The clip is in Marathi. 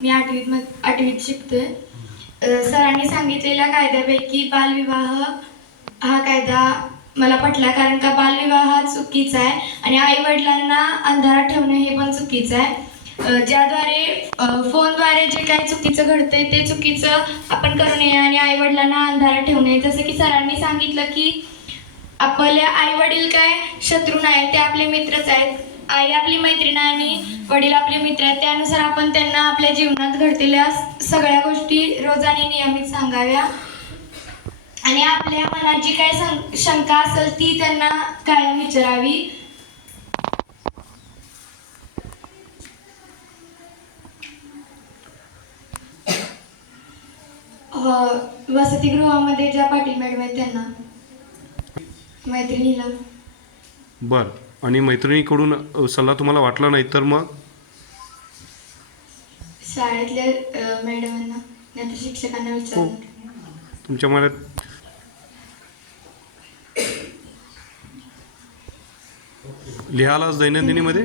मी आठवीत मध- आठवीत शिकतोय. सरांनी सांगितलेल्या कायद्यापैकी बालविवाह हा कायदा मला पटला कारण का बालविवाह हा चुकीचा आहे आणि आई वडिलांना अंधारात ठेवणं हे पण चुकीचं आहे. ज्याद्वारे फोनद्वारे जे काही चुकीचं घडतंय ते चुकीचं आपण करू नये आणि आई वडिलांना अंधारात ठेवू नये. जसं की सरांनी सांगितलं की आपले आई वडील काय शत्रू नाही ते आपले मित्रच आहेत. आई आपली मैत्रीण आहे आणि वडील आपले मित्र आहेत त्यानुसार आपण त्यांना आपल्या जीवनात घडलेल्या सगळ्या गोष्टी रोजाने नियमित सांगाव्या. आणि आपल्या मनात जी शंका असेल ती त्यांना कायम विचारावी. वसतिगृहामध्ये ज्या पाटील मॅडम आहेत त्यांना मैत्रिणीला. बरं. आणि मैत्रिणीकडून सल्ला तुम्हाला वाटला नाही तर मग? शाळेतल्या मॅडमांना नाहीतर शिक्षकांना विचारून. तुमच्या मनात? लिहालाच दैनंदिनीमध्ये?